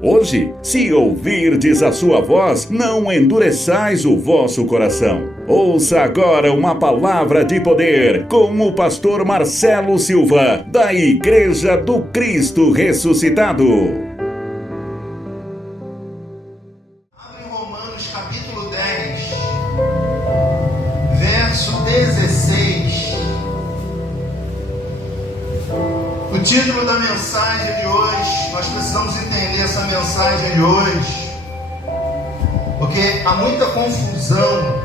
Hoje, se ouvirdes a sua voz, não endureçais o vosso coração. Ouça agora uma palavra de poder com o pastor Marcelo Silva, da Igreja do Cristo Ressuscitado. Abre em Romanos capítulo 10, verso 16. O título da mensagem de hoje, nós precisamos entender essa mensagem de hoje, porque há muita confusão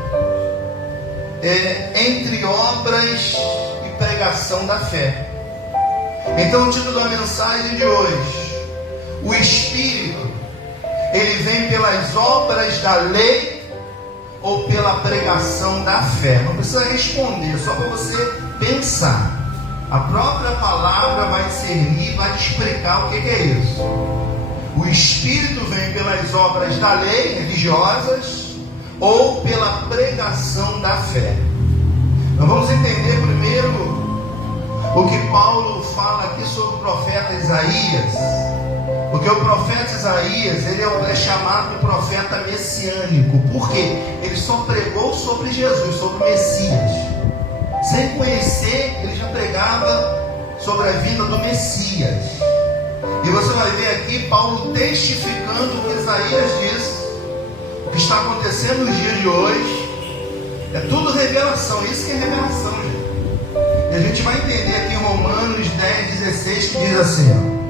entre obras e pregação da fé. Então o título da mensagem de hoje: o Espírito, ele vem pelas obras da lei ou pela pregação da fé? Não precisa responder, só para você pensar. A própria palavra vai servir, vai te explicar o que é isso. O Espírito vem pelas obras da lei, religiosas, ou pela pregação da fé. Nós vamos entender primeiro o que Paulo fala aqui sobre o profeta Isaías. Porque o profeta Isaías, ele é chamado de profeta messiânico. Por quê? Ele só pregou sobre Jesus, sobre o Messias. Sem conhecer, ele já pregava sobre a vinda do Messias. E você vai ver aqui Paulo testificando o que Isaías diz, o que está acontecendo nos dias de hoje. É tudo revelação, isso que é revelação, gente. E a gente vai entender aqui em Romanos 10, 16, que diz assim: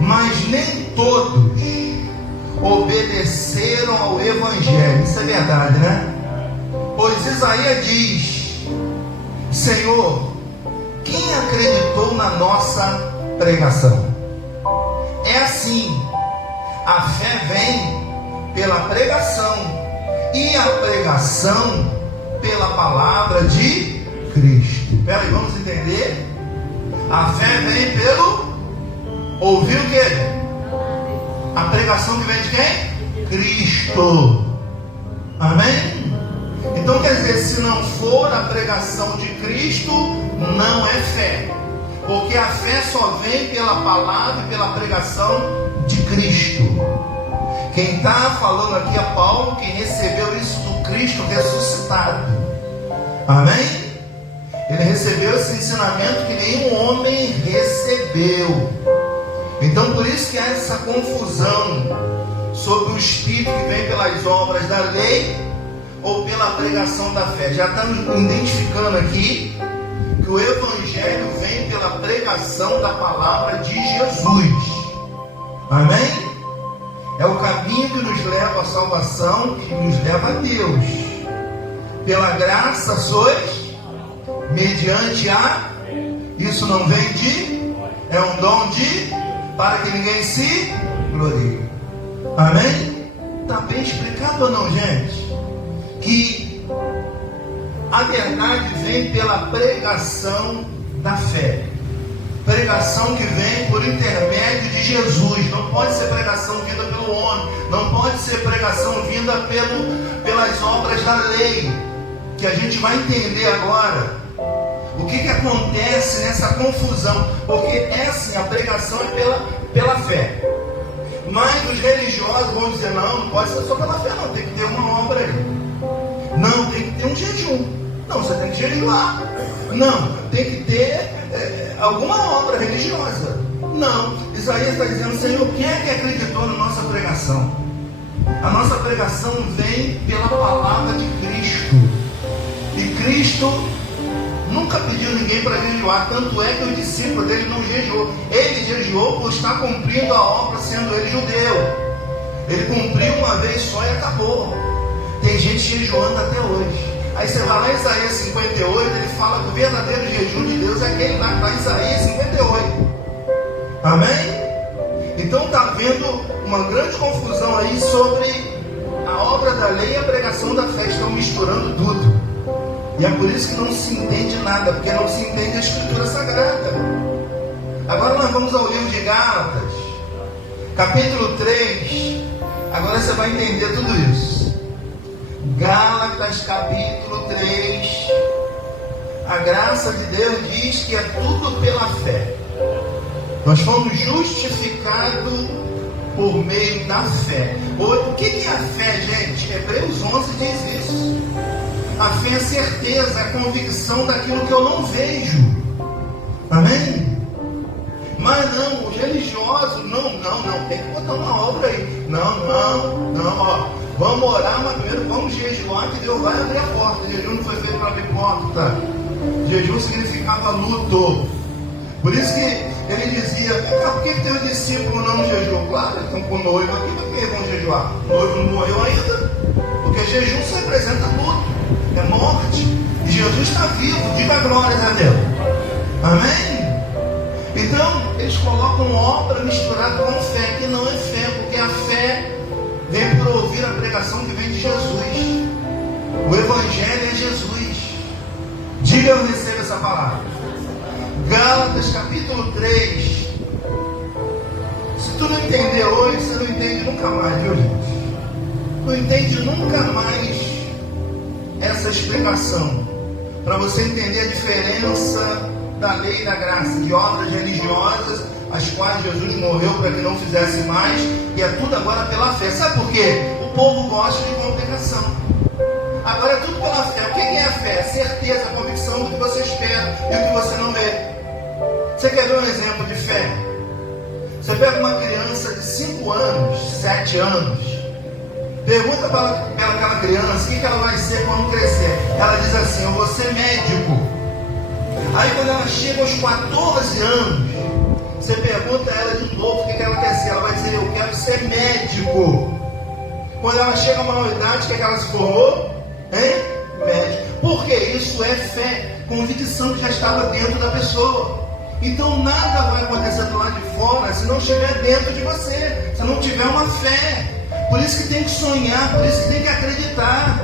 mas nem todos obedeceram ao Evangelho. Isso é verdade, né? Pois Isaías diz: Senhor, quem acreditou na nossa pregação? É assim, a fé vem pela pregação, e a pregação pela palavra de Cristo. Espera aí, vamos entender? A fé vem pelo ouvir o quê? A pregação que vem de quem? Cristo. Amém? Então quer dizer, se não for a pregação de Cristo, não é fé. Porque a fé só vem pela palavra e pela pregação de Cristo. Quem está falando aqui é Paulo, quem recebeu isso do Cristo ressuscitado. Amém? Ele recebeu esse ensinamento que nenhum homem recebeu. Então por isso que há essa confusão sobre o Espírito que vem pelas obras da lei ou pela pregação da fé. Já estamos identificando aqui que o Evangelho vem pela pregação da palavra de Jesus. Amém? É o caminho que nos leva à salvação, que nos leva a Deus. Pela graça sois, mediante a... Isso não vem de... É um dom de... Para que ninguém se glorie. Amém? Está bem explicado ou não, gente? Que a verdade vem pela pregação da fé. Pregação que vem por intermédio de Jesus. Não pode ser pregação vinda pelo homem. Não pode ser pregação vinda pelas obras da lei. Que a gente vai entender agora o que acontece nessa confusão. Porque essa, a pregação é pela fé. Mas os religiosos vão dizer: não pode ser só pela fé, não. Tem que ter uma obra aí. Não, tem que ter um jejum. Não, você tem que jejuar. Não, tem que ter alguma obra religiosa. Não, Isaías está dizendo: Senhor, quem é que acreditou na nossa pregação? A nossa pregação vem pela palavra de Cristo. E Cristo nunca pediu ninguém para jejuar. Tanto é que o discípulo dele não jejuou. Ele jejuou por estar cumprindo a obra, sendo ele judeu. Ele cumpriu uma vez só e acabou. Tem gente jejuando até hoje. Aí você vai lá em Isaías 58, ele fala que o verdadeiro jejum de Deus é aquele lá que está em Isaías 58. Amém? Então está havendo uma grande confusão aí sobre a obra da lei e a pregação da fé. Estão misturando tudo. E é por isso que não se entende nada, porque não se entende a Escritura Sagrada. Agora nós vamos ao livro de Gálatas, capítulo 3. Agora você vai entender tudo isso. Gálatas capítulo 3. A graça de Deus diz que é tudo pela fé. Nós fomos justificados por meio da fé. O que é a fé, gente? Hebreus 11 diz isso. A fé é a certeza, a convicção daquilo que eu não vejo. Amém? Mas não, os religiosos, não, tem que botar uma obra aí. Não, ó, vamos orar, mas primeiro vamos jejuar que Deus vai abrir a porta. Jejum não foi feito para abrir porta. Jejum significava luto. Por isso que ele dizia, por que teus discípulos não jejuam? Claro, eles estão com o noivo aqui, por que vão jejuar? O noivo não morreu ainda. Porque jejum se representa luto, é morte. E Jesus está vivo, diga glórias a Deus. Amém? Então, eles colocam obra misturada com fé, que não é fé, porque a fé vem por ouvir a pregação que vem de Jesus. O Evangelho é Jesus. Diga, eu recebo essa palavra. Gálatas capítulo 3. Se tu não entender hoje, você não entende nunca mais, viu, gente? Não entende nunca mais essa explicação. Para você entender a diferença da lei e da graça, de obras religiosas, as quais Jesus morreu para que não fizesse mais, e é tudo agora pela fé. Sabe por quê? O povo gosta de complicação. Agora é tudo pela fé. O que é a fé? Certeza, a convicção do que você espera e o que você não vê. Você quer ver um exemplo de fé? Você pega uma criança de 5 anos, 7 anos, pergunta para aquela criança o que ela vai ser quando crescer. Ela diz assim: eu vou ser médico. Aí quando ela chega aos 14 anos, você pergunta a ela de novo o que ela quer ser. Ela vai dizer: eu quero ser médico. Quando ela chega a maioridade, o que ela se formou? Médico. Porque isso é fé, convicção que já estava dentro da pessoa. Então nada vai acontecer do lado de fora se não estiver dentro de você, se não tiver uma fé. Por isso que tem que sonhar, por isso que tem que acreditar.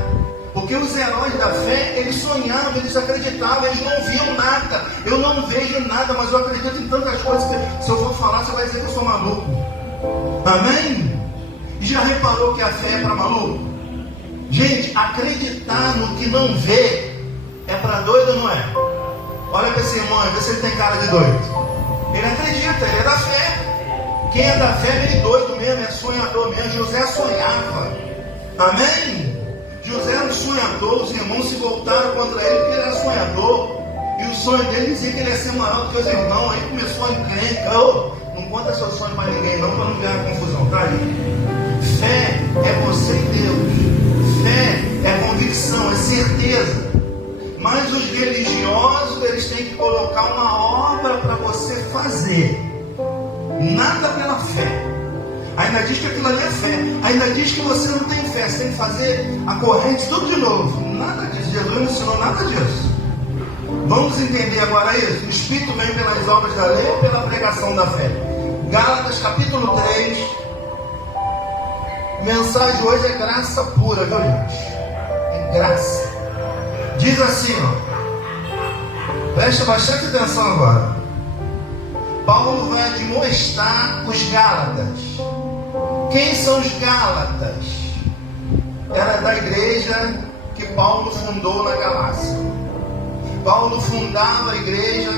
Porque os heróis da fé, eles sonhavam, eles acreditavam, eles não viam nada. Eu não vejo nada, mas eu acredito em tantas coisas que se eu for falar, você vai dizer que eu sou maluco. Amém? E já reparou que a fé é para maluco? Gente, acreditar no que não vê é para doido ou não é? Olha para esse irmão, vê se ele tem cara de doido. Ele acredita, ele é da fé. Quem é da fé é meio doido mesmo, é sonhador mesmo. José sonhava. Amém? José era um sonhador, os irmãos se voltaram contra ele porque ele era sonhador. E o sonho dele dizia que ele ia ser maior do que os irmãos. Aí começou a encrenca. Não conta seu sonho para ninguém não, para não virar confusão, tá aí? Fé é você em Deus. Fé é convicção, é certeza. Mas os religiosos, eles têm que colocar uma obra para você fazer. Nada pela fé. Ainda diz que aquilo ali é fé. Ainda diz que você não tem fé. Você tem que fazer a corrente tudo de novo. Nada disso. Jesus não ensinou nada disso. Vamos entender agora isso. O Espírito vem pelas obras da lei ou pela pregação da fé? Gálatas capítulo 3. A mensagem hoje é graça pura, viu, gente? É graça. Diz assim, ó. Preste bastante atenção agora. Paulo vai admoestar os Gálatas. Quem são os Gálatas? Era da igreja que Paulo fundou na Galácia. Paulo fundava a igreja,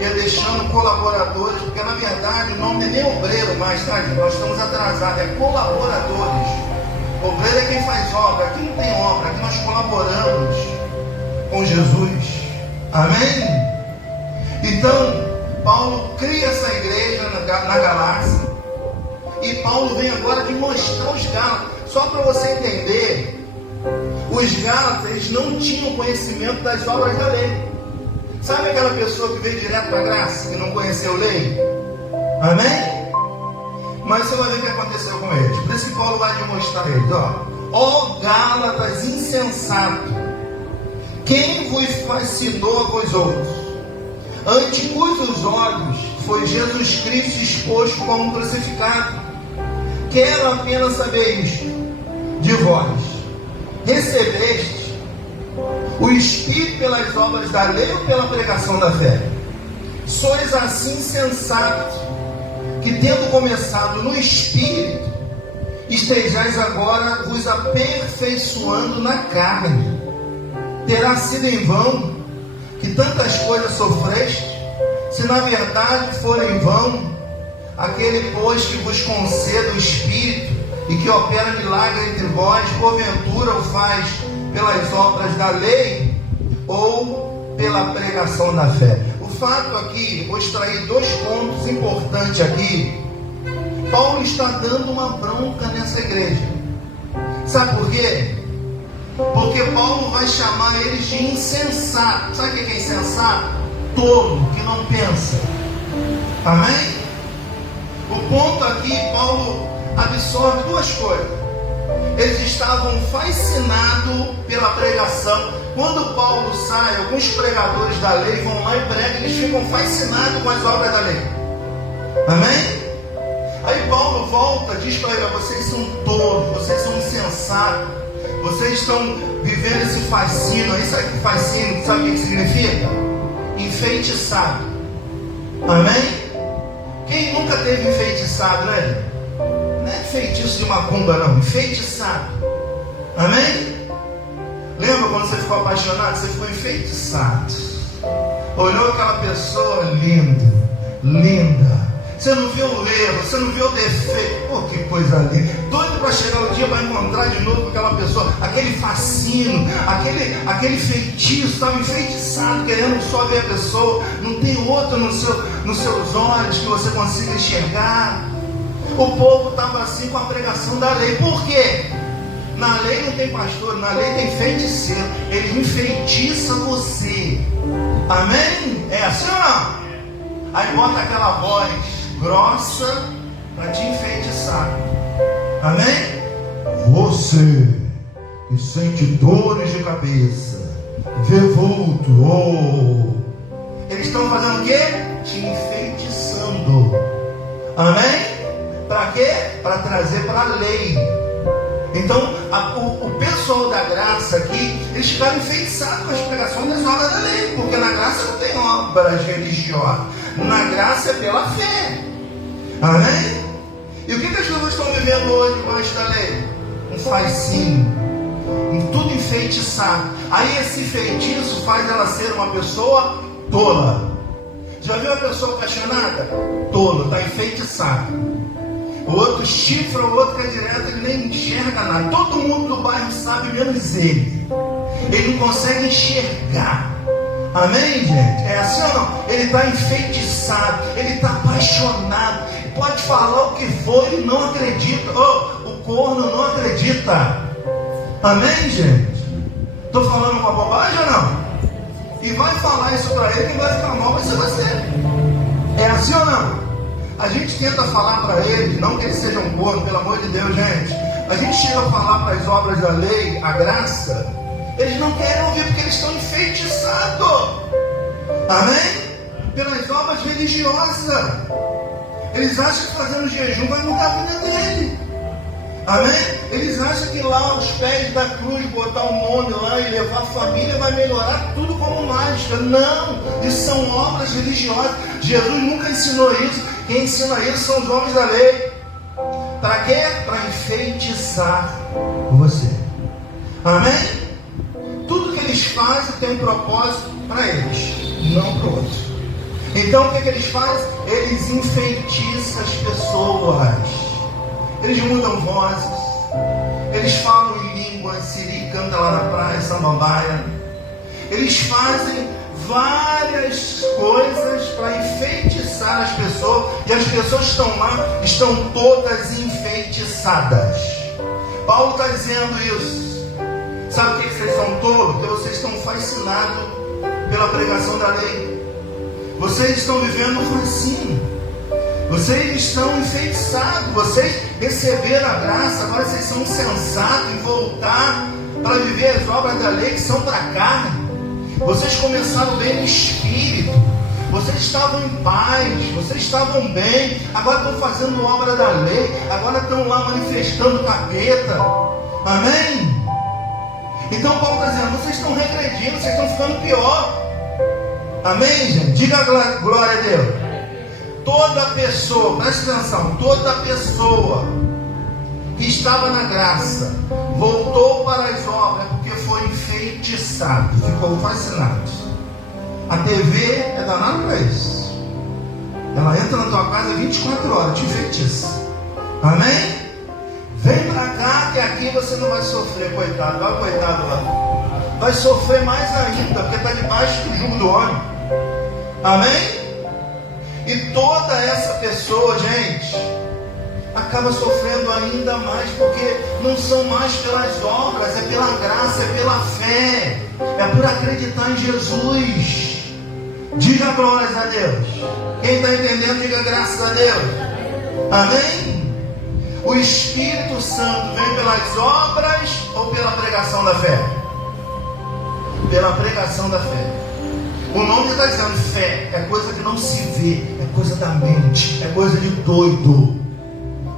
ia deixando colaboradores, porque na verdade o nome é nem obreiro mais, tá, gente? Nós estamos atrasados, é colaboradores. Obreiro é quem faz obra. Aqui não tem obra, aqui nós colaboramos com Jesus. Amém? Então, Paulo cria essa igreja na Galácia. E Paulo vem agora de mostrar os Gálatas. Só para você entender, os Gálatas eles não tinham conhecimento das obras da lei. Sabe aquela pessoa que veio direto da graça, que não conheceu lei? Amém? Mas você vai ver o que aconteceu com eles. Por isso que Paulo vai demonstrar eles. Ó Gálatas insensato, quem vos fascinou a vós outros? Ante cujos olhos foi Jesus Cristo exposto como crucificado. Quero apenas saber isto de vós: recebeste o Espírito pelas obras da lei ou pela pregação da fé? Sois assim sensatos, que tendo começado no Espírito, estejais agora vos aperfeiçoando na carne. Terá sido em vão que tantas coisas sofreste? Se na verdade for em vão, aquele, pois, que vos conceda o Espírito e que opera milagre entre vós, porventura o faz pelas obras da lei ou pela pregação da fé? O fato aqui, vou extrair 2 pontos importantes aqui. Paulo está dando uma bronca nessa igreja. Sabe por quê? Porque Paulo vai chamar eles de insensato. Sabe o que é insensato? Tolo, que não pensa. Amém? O ponto aqui, Paulo absorve 2 coisas. Eles estavam fascinados pela pregação. Quando Paulo sai, alguns pregadores da lei vão lá e pregam, eles ficam fascinados com as obras da lei. Amém? Aí Paulo volta, diz para ele: vocês são tolos, vocês são insensatos, vocês estão vivendo esse fascínio. Aí sabe que fascínio, sabe o que significa? Enfeitiçado. Amém? Quem nunca teve enfeitiçado, né? Não é feitiço de macumba, não. Enfeitiçado. Amém? Lembra quando você ficou apaixonado? Você ficou enfeitiçado. Olhou aquela pessoa linda, linda. Você não viu o erro, você não viu o defeito. Pô, que coisa linda. Doido para chegar o dia para encontrar de novo aquela pessoa. Aquele fascínio, aquele feitiço. Estava enfeitiçado, querendo só ver a pessoa. Não tem outro nos seus olhos que você consiga enxergar. O povo estava assim com a pregação da lei. Por quê? Na lei não tem pastor, na lei tem feiticeiro. Eles enfeitiçam você. Amém? É assim ou não? Aí bota aquela voz grossa para te enfeitiçar. Amém? Você que sente dores de cabeça, vê vulto, eles estão fazendo o quê? Te enfeitiçando. Amém? Para quê? Para trazer para a lei. Então, o pessoal da graça aqui, eles ficaram enfeitiçados com as pregações das obras da lei, porque na graça não tem obras religiosas, na graça é pela fé. Amém? E o que as pessoas estão vivendo hoje debaixo da lei? Um fascínio, tudo enfeitiçado. Aí esse feitiço faz ela ser uma pessoa tola. Já viu uma pessoa apaixonada? Tola, está enfeitiçado. O outro chifra, o outro que é direto, ele nem enxerga nada. Todo mundo do bairro sabe, menos ele. Ele não consegue enxergar. Amém, gente? É assim ou não? Ele está enfeitiçado, ele está apaixonado. Pode falar o que for, ele não acredita. O corno não acredita. Amém, gente? Estou falando uma bobagem ou não? E vai falar isso para ele, quem vai ficar mal vai ser você. É assim ou não? A gente tenta falar para eles, não que eles sejam corno, pelo amor de Deus, gente. A gente chega a falar para as obras da lei, a graça, eles não querem ouvir porque eles estão enfeitiçados. Amém? Pelas obras religiosas. Eles acham que fazendo jejum vai mudar a vida dele. Amém? Eles acham que lá aos pés da cruz, botar o nome lá e levar a família vai melhorar tudo como mágica. Não, isso são obras religiosas. Jesus nunca ensinou isso. Quem ensina isso são os homens da lei. Para quê? Para enfeitiçar você. Amém? Tudo que eles fazem tem um propósito para eles, não para o outro. Então o que eles fazem? Eles enfeitiçam as pessoas. Eles mudam vozes. Eles falam em línguas, siri, canta lá na praia, samambaia. Eles fazem várias coisas para enfeitiçar as pessoas. E as pessoas que estão lá, estão todas enfeitiçadas. Paulo está dizendo isso. Sabe por que vocês são tolos? Porque vocês estão fascinados pela pregação da lei. Vocês estão vivendo um fascínio. Vocês estão enfeitiçados. Vocês receberam a graça. Agora vocês são insensatos em voltar para viver as obras da lei que são para a carne. Vocês começaram bem no espírito. Vocês estavam em paz. Vocês estavam bem. Agora estão fazendo obra da lei. Agora estão lá manifestando o capeta. Amém? Então Paulo está dizendo, vocês estão regredindo, vocês estão ficando pior. Amém, gente? Diga glória a Deus. Toda pessoa, preste atenção, toda pessoa que estava na graça voltou para as obras porque foi enfeitiçado, ficou fascinado. A TV é danada para isso. Ela entra na tua casa 24 horas, te enfeitiça. Amém? Vem pra cá, que aqui você não vai sofrer, coitado. Olha o coitado lá. Vai sofrer mais ainda, porque está debaixo do jugo do homem. Amém? E toda essa pessoa, gente, acaba sofrendo ainda mais, porque não são mais pelas obras, é pela graça, é pela fé, é por acreditar em Jesus. Diga glórias a Deus. Quem está entendendo, diga graças a Deus. Amém? O Espírito Santo vem pelas obras ou pela pregação da fé? Pela pregação da fé. O nome está dizendo fé, é coisa que não se vê, é coisa da mente, é coisa de doido.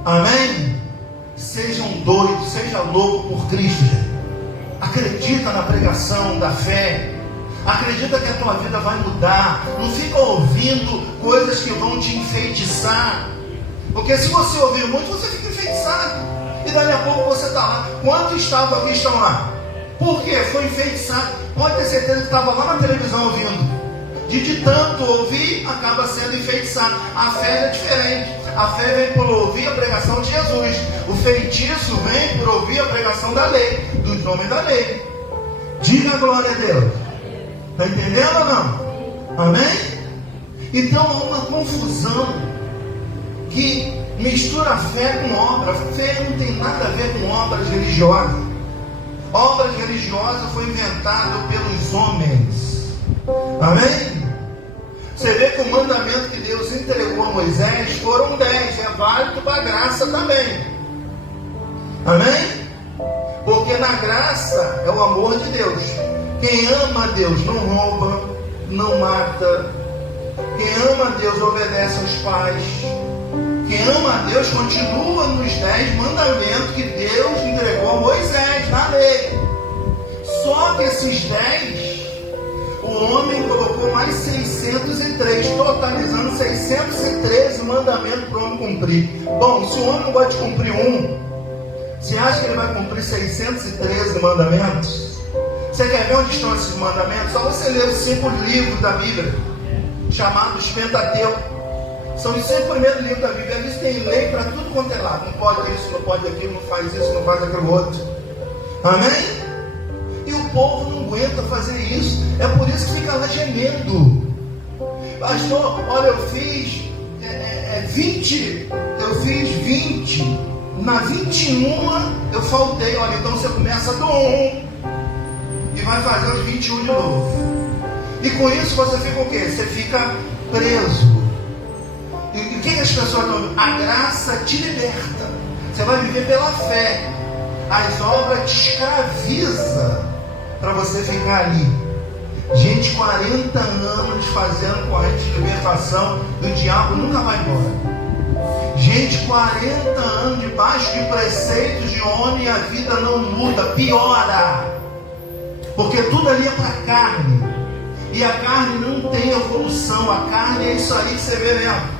Amém? Seja um doido, seja louco por Cristo. Acredita na pregação da fé. Acredita que a tua vida vai mudar. Não fica ouvindo coisas que vão te enfeitiçar. Porque se você ouvir muito, você fica enfeitiçado. E daqui a pouco você está lá. Quantos estavam aqui estão lá? Por quê? Foi enfeitiçado. Pode ter certeza que estava lá na televisão ouvindo. De tanto ouvir, acaba sendo enfeitiçado. A fé é diferente. A fé vem por ouvir a pregação de Jesus. O feitiço vem por ouvir a pregação da lei, dos homens da lei. Diga glória a Deus. Está entendendo ou não? Amém? Então há uma confusão que mistura fé com obra. Fé não tem nada a ver com obras religiosas. Obras religiosas foi inventado pelos homens. Amém? Você vê que o mandamento que Deus entregou a Moisés foram 10. É válido para a graça também. Amém? Porque na graça é o amor de Deus. Quem ama a Deus não rouba, não mata. Quem ama a Deus obedece aos pais. Quem ama a Deus continua nos 10 mandamentos que Deus entregou a Moisés na lei. Só que esses 10, o homem colocou mais 603, totalizando 613 mandamentos para o homem cumprir. Bom, se o homem não pode cumprir um, você acha que ele vai cumprir 613 mandamentos? Você quer ver onde estão esses mandamentos? Só você ler os 5 livros da Bíblia, chamados Pentateuco. São os 5 primeiros livros da Bíblia. Eles têm lei para tudo quanto é lado. Não pode isso, não pode aquilo, não faz isso, não faz aquilo outro. Amém? E o povo não aguenta fazer isso. É por isso que fica lá gemendo. Pastor, olha, eu fiz 20. Eu fiz 20. Na 21 eu faltei. Olha, então você começa do 1 e vai fazer os 21 de novo. E com isso você fica o quê? Você fica preso. E o que as pessoas estão dizendo? A graça te liberta. Você vai viver pela fé. As obras te escravizam para você ficar ali. Gente, 40 anos fazendo corrente de libertação, e o diabo nunca vai embora. Gente, 40 anos debaixo de preceitos de homem, e a vida não muda, piora. Porque tudo ali é para carne. E a carne não tem evolução. A carne é isso aí que você vê mesmo.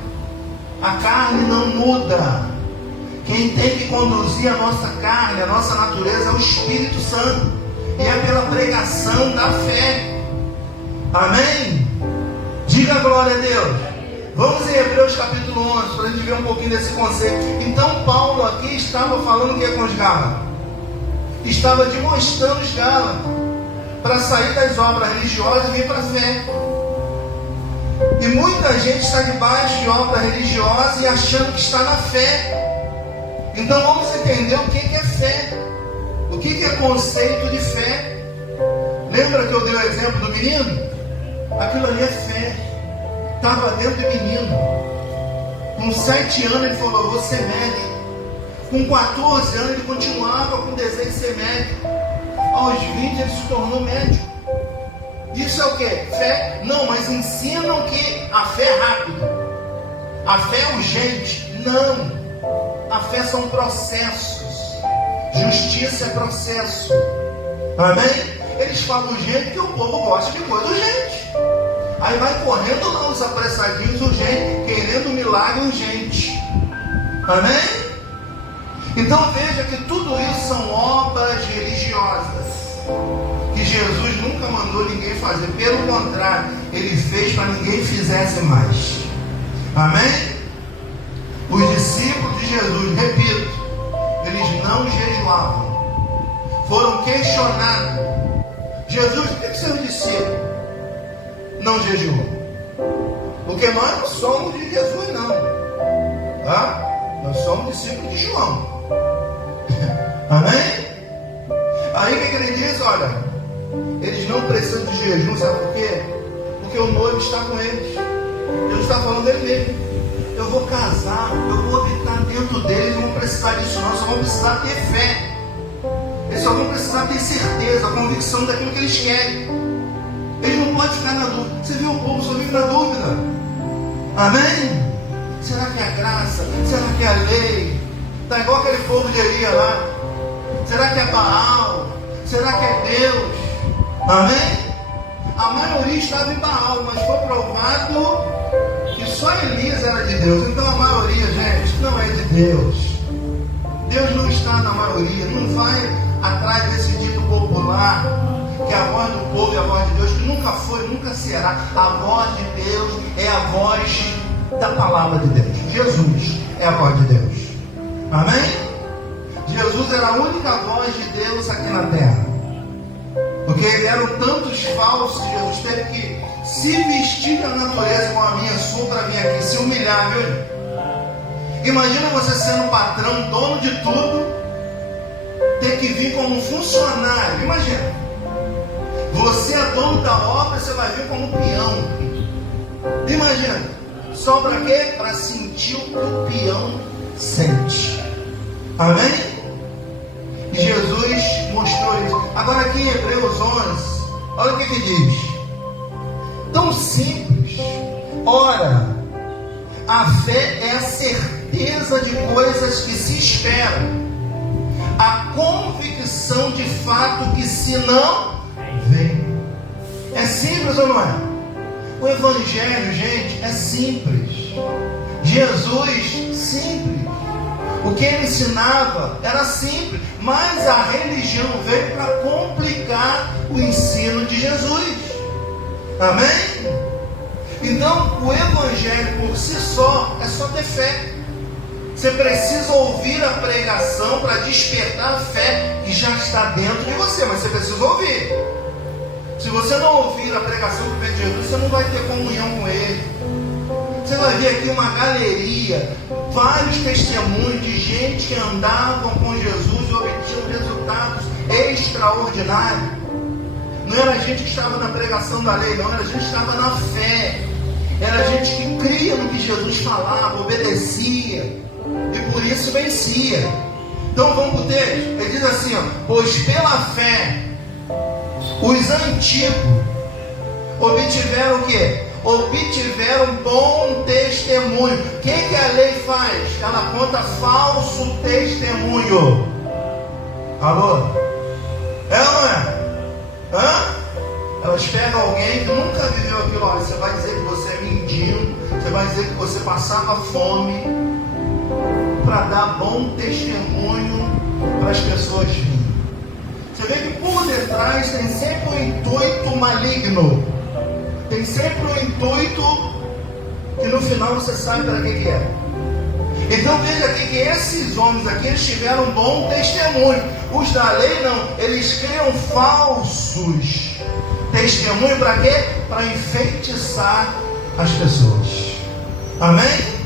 A carne não muda. Quem tem que conduzir a nossa carne, a nossa natureza, é o Espírito Santo. E é pela pregação da fé. Amém? Diga glória a Deus. Vamos em Hebreus capítulo 11, para a gente ver um pouquinho desse conceito. Então Paulo aqui estava falando o que com os Gálatas? Estava demonstrando os Gálatas para sair das obras religiosas e vir para a fé. E muita gente está debaixo de obra religiosa e achando que está na fé. Então vamos entender o que é fé. O que é conceito de fé. Lembra que eu dei o exemplo do menino? Aquilo ali é fé. Estava dentro do menino. Com 7 anos ele falou, vou ser médico. Com 14 anos ele continuava com o desejo de ser médico. Aos 20 ele se tornou médico. Isso é o que? Fé? Não, mas ensinam que a fé é rápida. A fé é urgente. Não. A fé são processos. Justiça é processo. Amém? Eles falam urgente porque o povo gosta de coisa urgente. Aí vai correndo lá os apressadinhos urgentes, querendo um milagre urgente. Amém? Então veja que tudo isso são obras religiosas que Jesus nunca mandou ninguém fazer. Pelo contrário, Ele fez para ninguém fizesse mais. Amém? Os discípulos de Jesus, repito, eles não jejuavam. Foram questionados. Jesus, por que seus discípulos não jejuam? Porque nós não somos de Jesus, não. Tá? Nós somos discípulos de João. Amém? Aí o que ele diz? Olha, eles não precisam de jejum, sabe por quê? Porque o noivo está com eles. Jesus está falando dele mesmo. Eu vou casar, eu vou habitar dentro deles, não vão precisar disso não, só vão precisar ter fé. Eles só vão precisar ter certeza, a convicção daquilo que eles querem. Eles não podem ficar na dúvida. Você viu o povo só vive na dúvida. Amém? Será que é a graça? Será que é a lei? Está igual aquele povo de Elias lá. Será que é Baal? Será que é Deus? Amém? A maioria estava em Baal, mas foi provado que só Elias era de Deus. Então a maioria, gente, não é de Deus. Deus não está na maioria. Não vai atrás desse dito popular que a voz do povo é a voz de Deus, que nunca foi, nunca será. A voz de Deus é a voz da palavra de Deus. Jesus é a voz de Deus. Amém? Jesus era a única voz de Deus aqui na terra. Porque eram tantos falsos que Jesus teve que se vestir da natureza como a minha sua para vir aqui, se humilhar, viu? Imagina você sendo patrão, dono de tudo, ter que vir como funcionário. Imagina. Você é dono da obra, você vai vir como peão. Imagina. Só para quê? Para sentir o que o peão sente. Amém? E Jesus mostrou isso. Agora aqui em Hebreus 11, olha o que diz. Tão simples. Ora, a fé é a certeza de coisas que se esperam, a convicção de fato que se não vê. É simples ou não é? O Evangelho, gente, é simples. Jesus, simples. O que ele ensinava era simples, mas a religião veio para complicar o ensino de Jesus. Amém? Então, o Evangelho por si só é só ter fé. Você precisa ouvir a pregação para despertar a fé que já está dentro de você, mas você precisa ouvir. Se você não ouvir a pregação que vem de Jesus, você não vai ter comunhão com Ele. Você vai ver aqui uma galeria, vários testemunhos de gente que andavam com Jesus e obtinham resultados extraordinários. Não era gente que estava na pregação da lei, não, era gente que estava na fé. Era gente que cria no que Jesus falava, obedecia e por isso vencia. Então vamos para o texto. Ele diz assim, ó, pois pela fé os antigos obtiveram o quê? Obtiveram bom testemunho. O que a lei faz? Ela aponta falso testemunho. Alô? É ou não é? Hã? Elas pegam alguém que nunca viveu aquilo. Olha, você vai dizer que você é mendigo, você vai dizer que você passava fome, para dar bom testemunho para as pessoas virem. Você vê que por detrás tem sempre um intuito maligno. Tem sempre um intuito que no final você sabe para que é. Então veja aqui que esses homens aqui, eles tiveram um bom testemunho. Os da lei não, eles criam falsos testemunho para quê? Para enfeitiçar as pessoas. Amém?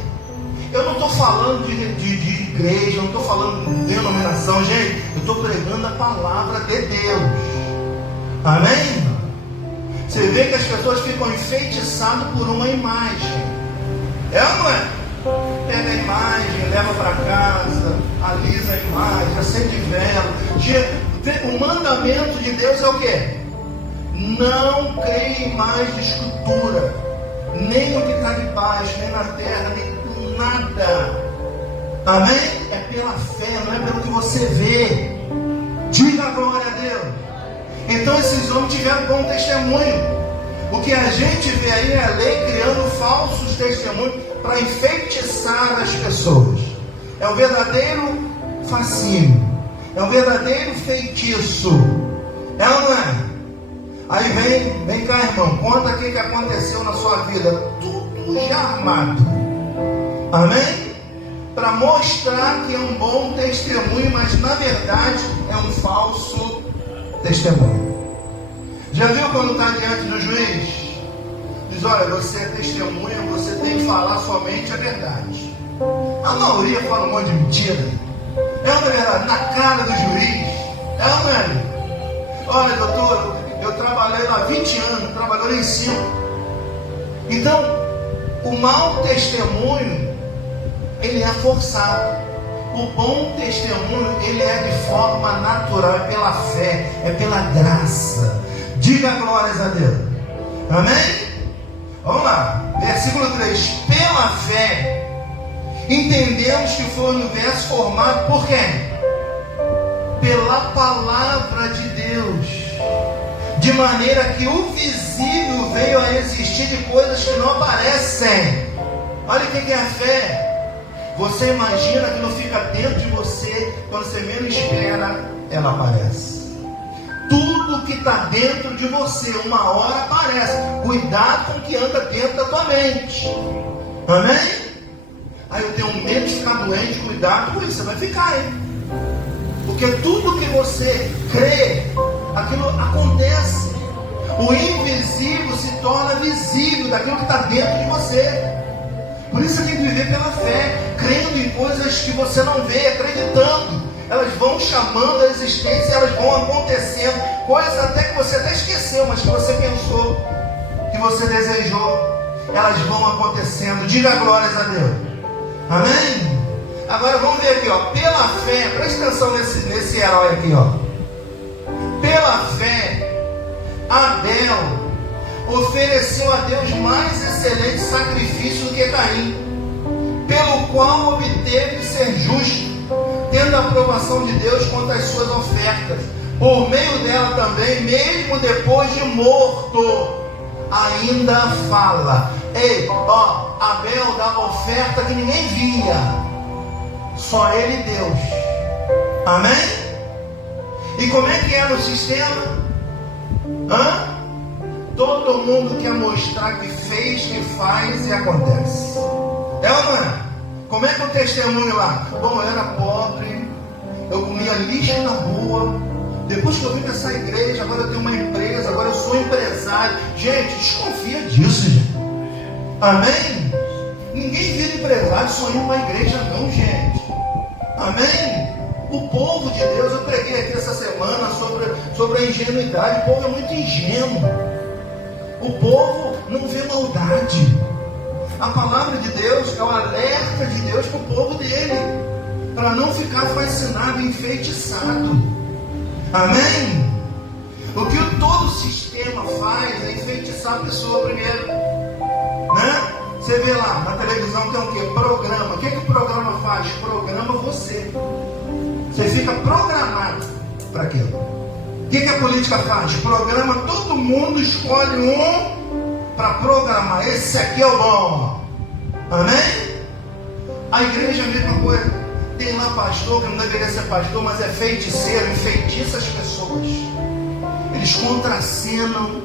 Eu não estou falando de igreja, eu não estou falando de denominação, gente. Eu estou pregando a palavra de Deus. Amém? Você vê que as pessoas ficam enfeitiçadas por uma imagem. É ou não é? Pega a imagem, leva para casa, alisa a imagem, acende vela. O mandamento de Deus é o quê? Não creia em mais de escultura, nem o que está debaixo, nem na terra, nem por nada. Amém? É pela fé, não é pelo que você vê. Diga a glória a Deus. Então esses homens tiveram bom testemunho. O que a gente vê aí é a lei criando falsos testemunhos para enfeitiçar as pessoas. É o verdadeiro fascínio, é o verdadeiro feitiço. É ou não é? Aí vem cá, irmão, conta o que aconteceu na sua vida. Tudo já armado. Amém? Para mostrar que é um bom testemunho, mas na verdade é um falso testemunho. Já viu quando está diante do juiz? Diz: olha, você é testemunha, você tem que falar somente a verdade. A maioria fala um monte de mentira. É uma verdade, na cara do juiz. É uma verdade. Olha, doutor, eu trabalhei lá 20 anos, trabalhei em 5. Então, o mau testemunho, ele é forçado. O bom testemunho, ele é de forma natural, é pela fé, é pela graça. Diga glórias a Deus. Amém? Vamos lá, versículo 3. Pela fé entendemos que foi o universo formado por quem? Pela palavra de Deus, de maneira que o visível veio a existir de coisas que não aparecem. Olha o que é a fé. Você imagina que não fica dentro de você, quando você menos espera, ela aparece. Tudo que está dentro de você, uma hora aparece. Cuidado com o que anda dentro da tua mente. Amém? Aí eu tenho medo de ficar doente. Cuidado com isso, você vai ficar, hein? Porque tudo que você crê, aquilo acontece. O invisível se torna visível daquilo que está dentro de você. Por isso você tem que viver pela fé, crendo em coisas que você não vê, acreditando. Elas vão chamando a existência, elas vão acontecendo, coisas até que você até esqueceu, mas que você pensou, que você desejou, elas vão acontecendo. Diga glórias a Deus. Amém? Agora vamos ver aqui, ó. Pela fé, presta atenção nesse herói aqui, ó. Pela fé, Abel ofereceu a Deus mais excelente sacrifício do que Caim, pelo qual obteve ser justo, tendo a aprovação de Deus quanto às suas ofertas. Por meio dela também, mesmo depois de morto, ainda fala. Ei, ó, Abel dava oferta que ninguém via, só ele e Deus. Amém? E como é que era o sistema? Todo mundo quer mostrar que fez, que faz e acontece. É ou não é? Como é que o testemunho lá? Bom, eu era pobre, eu comia lixo na rua. Depois que eu vim para essa igreja, agora eu tenho uma empresa, agora eu sou empresário. Gente, desconfia disso, gente. Amém? Ninguém vira empresário só indo para a igreja, não, gente. Amém? O povo de Deus, eu preguei aqui essa semana sobre a ingenuidade. O povo é muito ingênuo. O povo não vê maldade. A palavra de Deus é o alerta de Deus para o povo dele, para não ficar fascinado, enfeitiçado. Amém? O que todo sistema faz é enfeitiçar a pessoa primeiro, né? Você vê lá na televisão tem o quê? Programa. O que o programa faz? Programa você. Você fica programado para aquilo. O que a política faz? Programa, todo mundo escolhe um para programar. Esse aqui é o bom. Amém? A igreja é a mesma coisa. Tem lá pastor que não deveria ser pastor, mas é feiticeiro, enfeitiça as pessoas. Eles contracenam,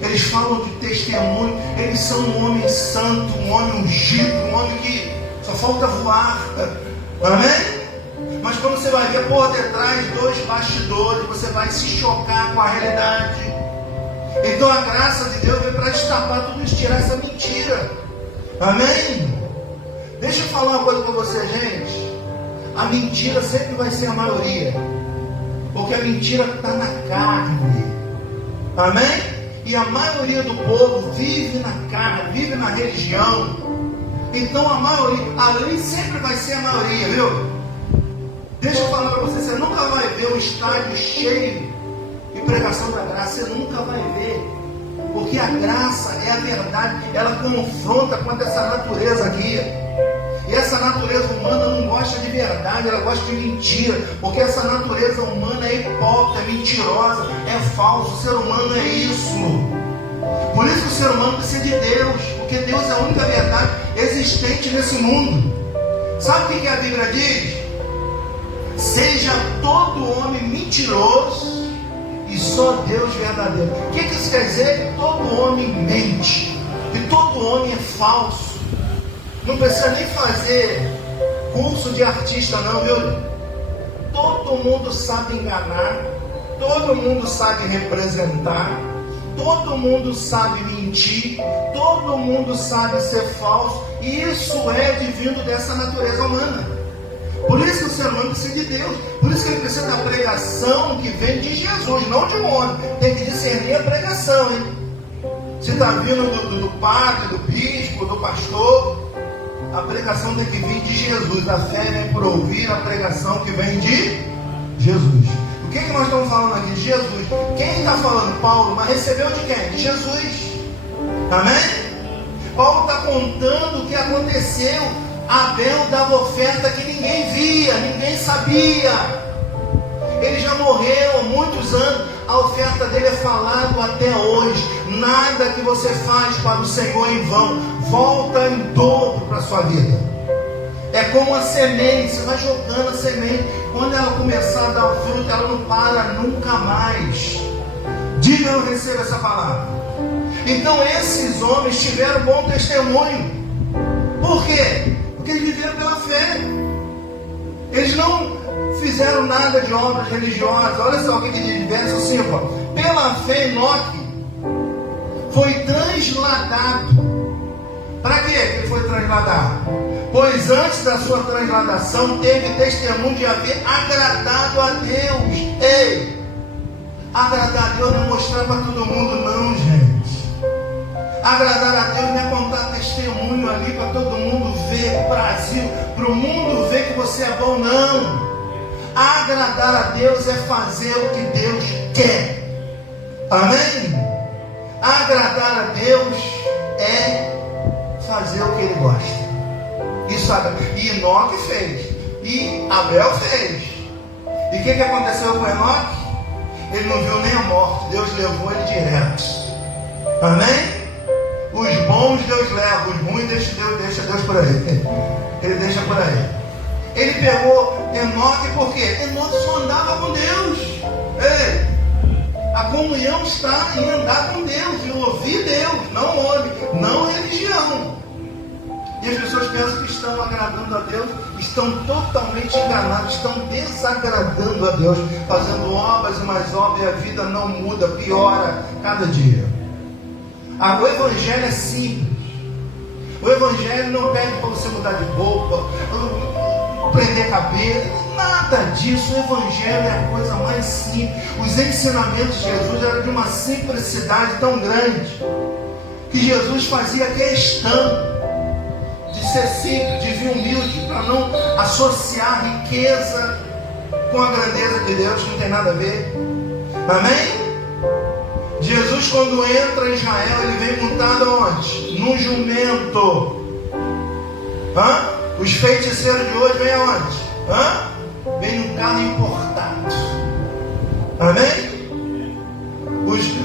eles falam de testemunho. Eles são um homem santo, um homem ungido, um homem que só falta voar. Amém? Mas quando você vai ver por detrás dois bastidores, você vai se chocar com a realidade. Então a graça de Deus veio para destapar tudo isso, tirar essa mentira. Amém? Deixa eu falar uma coisa para você, gente. A mentira sempre vai ser a maioria, porque a mentira está na carne. Amém? E a maioria do povo vive na carne, vive na religião. Então a maioria, a lei sempre vai ser a maioria, viu? Deixa eu falar para você, você nunca vai ver um estádio cheio de pregação da graça, você nunca vai ver, porque a graça é a verdade, ela confronta com essa natureza aqui, e essa natureza humana não gosta de verdade, ela gosta de mentira, porque essa natureza humana é hipócrita, é mentirosa, é falso, o ser humano é isso. Por isso que o ser humano precisa de Deus, porque Deus é a única verdade existente nesse mundo. Sabe o que a Bíblia diz? Seja todo homem mentiroso e só Deus verdadeiro. O que isso quer dizer? Que todo homem mente, que todo homem é falso. Não precisa nem fazer curso de artista não, viu? Todo mundo sabe enganar, todo mundo sabe representar, todo mundo sabe mentir, todo mundo sabe ser falso, e isso é advindo dessa natureza humana. Por isso que o ser humano precisa de Deus, por isso que ele precisa da pregação que vem de Jesus, não de um homem. Tem que discernir a pregação, hein? Se está vindo do padre, do bispo, do pastor, a pregação tem que vir de Jesus. A fé vem por ouvir a pregação que vem de Jesus. O que nós estamos falando aqui? De Jesus. Quem está falando? Paulo, mas recebeu de quem? De Jesus. Amém? Paulo está contando o que aconteceu. Abel dava oferta que ninguém via, ninguém sabia. Ele já morreu há muitos anos. A oferta dele é falado até hoje. Nada que você faz para o Senhor em vão volta em dobro para a sua vida. É como a semente, você vai jogando a semente. Quando ela começar a dar o fruto, ela não para nunca mais. Diga, eu recebo essa palavra. Então esses homens tiveram bom testemunho. Por quê? Porque eles viveram pela fé. Eles não fizeram nada de obras religiosas. Olha só o que diz, verso 5. Pela fé, Enoque foi transladado. Para que ele foi transladado? Pois antes da sua transladação teve testemunho de haver agradado a Deus. Ei, agradar a Deus não é mostrar para todo mundo não, gente. Agradar a Deus não é contar testemunho ali para todo mundo ver, para o Brasil, para o mundo ver que você é bom, não. Agradar a Deus é fazer o que Deus quer. Amém? Agradar a Deus é fazer o que Ele gosta. Isso e Enoque fez. E Abel fez. E o que aconteceu com Enoque? Ele não viu nem a morte. Deus levou ele direto. Amém? Os bons Deus leva, os ruins deixa Deus por aí. Ele deixa por aí. Ele pegou Enoque por quê? Enoque só andava com Deus. Ei, a comunhão está em andar com Deus, em ouvir Deus, não homem, não religião. E as pessoas pensam que estão agradando a Deus, estão totalmente enganados, estão desagradando a Deus, fazendo obras e mais obras, e a vida não muda, piora cada dia. O Evangelho é simples. O Evangelho não pede para você mudar de roupa, prender cabeça, nada disso. O Evangelho é a coisa mais simples. Os ensinamentos de Jesus eram de uma simplicidade tão grande, que Jesus fazia questão de ser simples, de vir humilde, para não associar riqueza com a grandeza de Deus, que não tem nada a ver. Amém? Jesus, quando entra em Israel, ele vem montado aonde? Num jumento. Os feiticeiros de hoje vêm aonde? Vem num carro importado. Amém?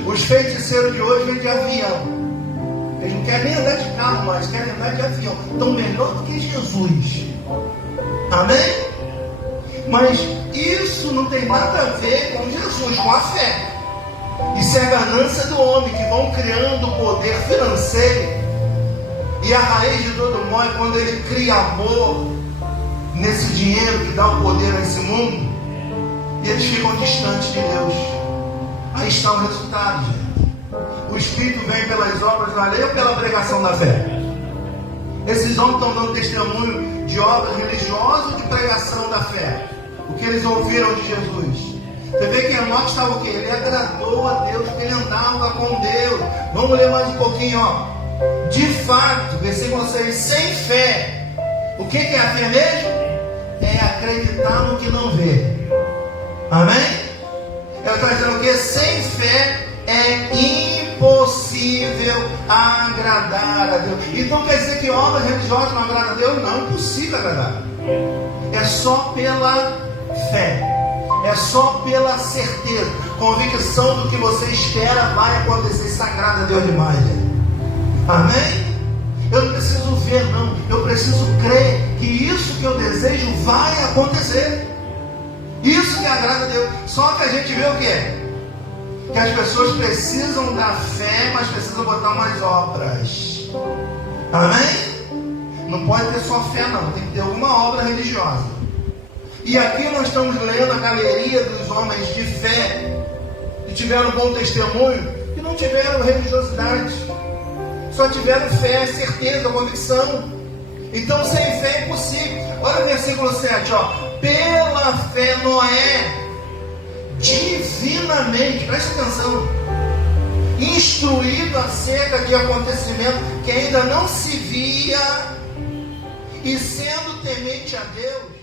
Os feiticeiros de hoje vêm de avião. Eles não querem nem andar de carro mais, querem andar de avião. Estão melhor do que Jesus. Amém? Mas isso não tem nada a ver com Jesus, com a fé. Isso é a ganância do homem, que vão criando poder financeiro. E a raiz de todo mal é quando ele cria amor nesse dinheiro que dá o poder nesse mundo. E eles ficam distantes de Deus. Aí está o resultado, gente. O Espírito vem pelas obras da lei ou pela pregação da fé? Esses homens estão dando testemunho de obras religiosas ou de pregação da fé? O que eles ouviram de Jesus. Você vê que Enoque estava o quê? Ele agradou a Deus, porque ele andava com Deus. Vamos ler mais um pouquinho, ó. De fato, versículo 6, sem fé. O que é a fé mesmo? É acreditar no que não vê. Amém? Ela está dizendo o quê? Sem fé é impossível agradar a Deus. Então quer dizer que obras religiosas não agradam a Deus? Não, é impossível agradar. É só pela fé. É só pela certeza, convicção do que você espera vai acontecer. Isso agrada a Deus demais, gente. Amém? Eu não preciso ver, não. Eu preciso crer que isso que eu desejo vai acontecer. Isso que agrada a Deus. Só que a gente vê o quê? Que as pessoas precisam da fé, mas precisam botar mais obras. Amém? Não pode ter só fé não, tem que ter alguma obra religiosa. E aqui nós estamos lendo a galeria dos homens de fé, que tiveram bom testemunho, que não tiveram religiosidade, só tiveram fé, certeza, convicção. Então sem fé é impossível. Olha o versículo 7, ó. Pela fé Noé, divinamente, preste atenção, instruído acerca de acontecimento que ainda não se via, e sendo temente a Deus,